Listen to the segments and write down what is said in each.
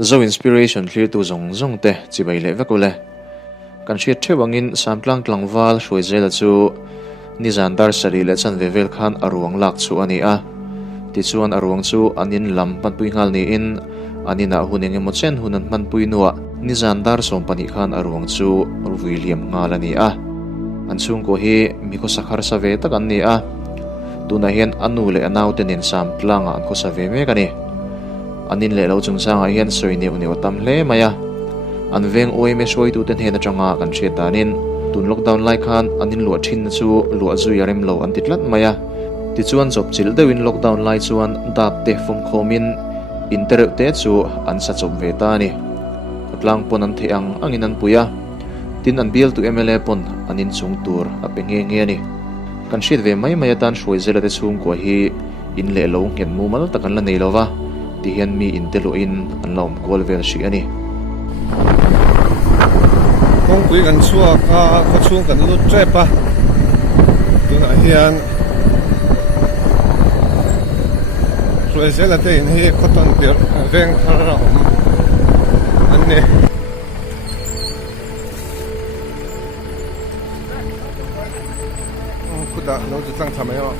Zo inspiration clear tu zong zong te chi bai le vekule kan hriat thewangin samtlang tlangwal hroi zela chu nizandar sari le chan vevel khan aruang lak chu ani a ti chuan aruang chu anin lam panpui ngal ni in anina hunenge mo chen hunan manpui nuwa nizandar som pani khan aruang chu William ngal ani a an chung ko hi miko sakhar sa ve tak an ni a tuna hian anu le anau tenin samtlanga an ko sa ve me kani anin le lo chung changa hian soi neu neu tam hle maya an veng oi me soi tu ten hena changa kan che tanin tun lockdown lai khan anin lo thin chu lo zu yarem lo an titlat maya ti chuan job chil dewin lockdown lai chuan dap te phong khomin internet te chu an sa chop ve ta ni kutlang pon an theang angin an puya tin an bial tu MLA pon anin chung tur a penge nge ni kan shit ve mai maya tan soi zela te chung ko hi in le lo ngen mu mal takan la nei lova ti hian mi intelo in an lom kol vel shi ani kong kui kan chua ka chung kan lu trepa tuna hian roi zela te in hi khoton tir veng thara an ne khuda lo chu chang thamai wa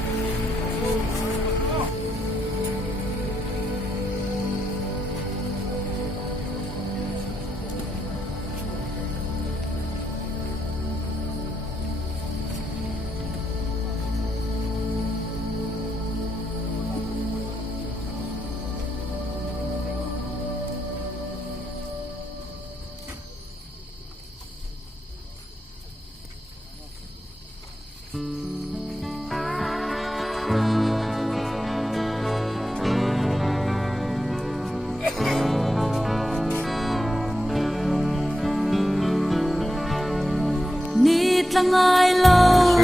Ngai lâu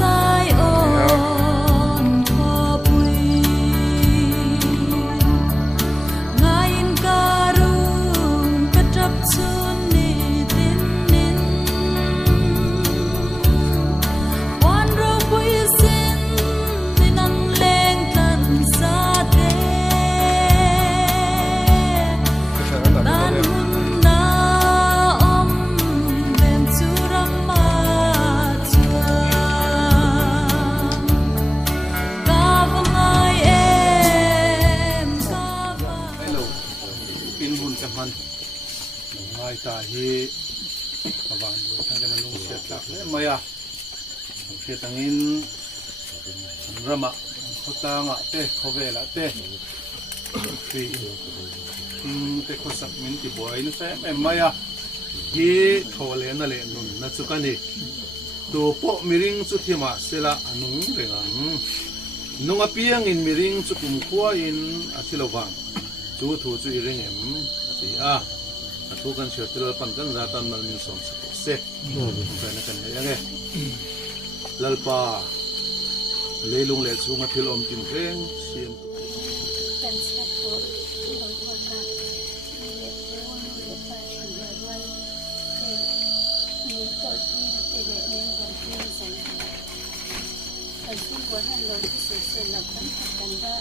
dài ôn khó bùi ngai in ca rung cất trap chun ni tin nin wan ro bùi sin min ang leng tan sa te tan hun na om ben churam ngai ta hi awang do thang kan lung set tak le maya se tangin rama khotanga te khovela te fi te khosak min ti boy na se maya hi thole na le nun na chukani do po miring chu thima sela anung rengang nunga piang in miring chu kum khwa in asilowang chu thu chu iring em ati a thu kan shertil pan kan ratan mal min som se kan kan ne lalpa leilung le chunga thilom tin reng siam kan sa ko lo wa ka ni to ti te le ne wa ti san kan su ko han lo ti se la kan da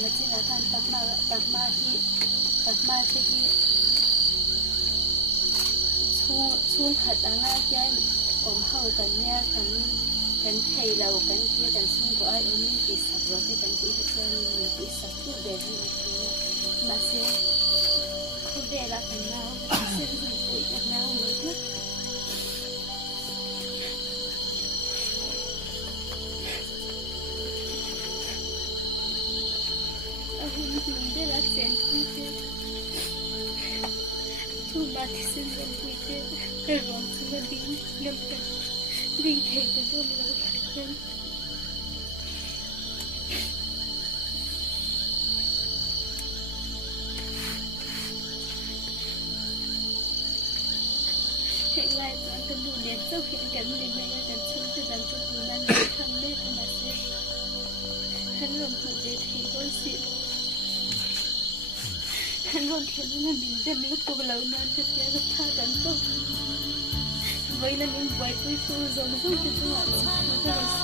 ma ti la kan tak ma ti hi chung khát ăn cái ôm hậu cái nhà cái thầy lâu cái kia cái chung của ai ôm bị sập rồi cái gì cái bị sập tu để mà sẽ tu để là cái nào sẽ dùng tuổi cái nào mới được mình để là tiền tu mà thì xin lỗi quý cái rong chúng ta đi ngâm cái đi theo cái đó là cái hiện lại anh ta đủ đẹp sau khi cái mình này là chúng ta đang cho tụi mình thăm lên cái mặt gì hắn làm thủ để thì có gì hắn luôn khiến nó mình đem lúc tôi lâu nên thật ra rất tha cắn tôi với là những buổi tôi thu giống giống cái chung là